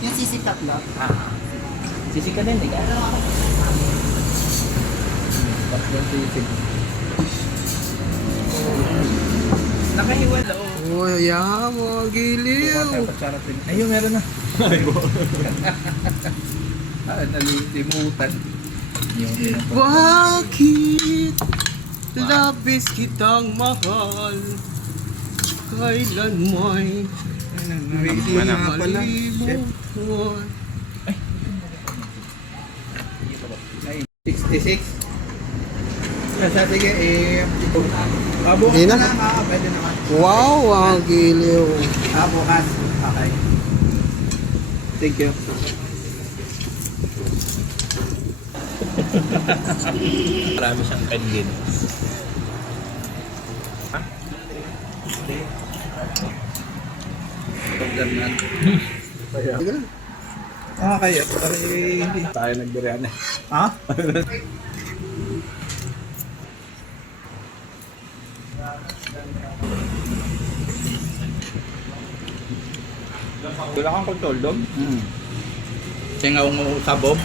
Yung sisig tatlo. Sisig ka din, di ka? Tatlong sisig. Nakahiwala, oh. Oh, yeah, mga giliw. Ayun, meron na. Nalilimutan. Bakit labis kitang mahal? Kailan mo'y Narili nga pala. malimutan? 66. Sige, bukas Hindi na na. lang. Pwede naman. Wow, ang giliw. Bukas. Okay. Thank you. Marami siyang kandin. Problem na. Sige na. Kaya. Hindi. Tayo nagdirian eh. Ha? Wala kang control dog? Singaw mo sabog.